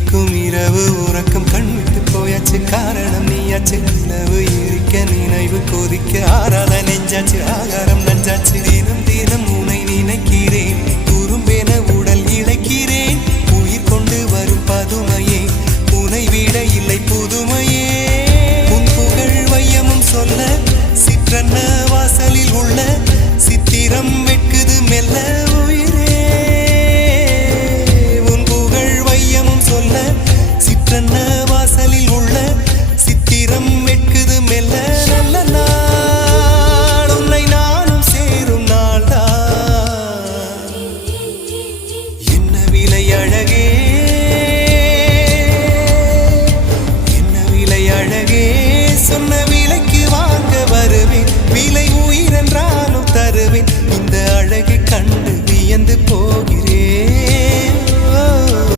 இருக்கும் இரவு உறக்கம் கண் விட்டு போயாச்சு காரணம் நீயாச்சு நிலவு இருக்க நினைவு கொதிக்க ஆறாத நெஞ்சாச்சு ஆகாரம் நஞ்சாச்சு தினம் தினம் உனை நினைக்கிறேன் துரும்பென உடல் இழைக்கிறேன் உயிர் கொண்டு வரும் பதுமையே உனை விட இல்லை புதுமையே உன் புகழ் வையமும் சொல்ல சிற்றன்ன வாசலில் உள்ள சித்திரம் வெட்குது மெல்ல உயிரே உன் புகழ் வையமும் சொல்ல சிற்றன்ன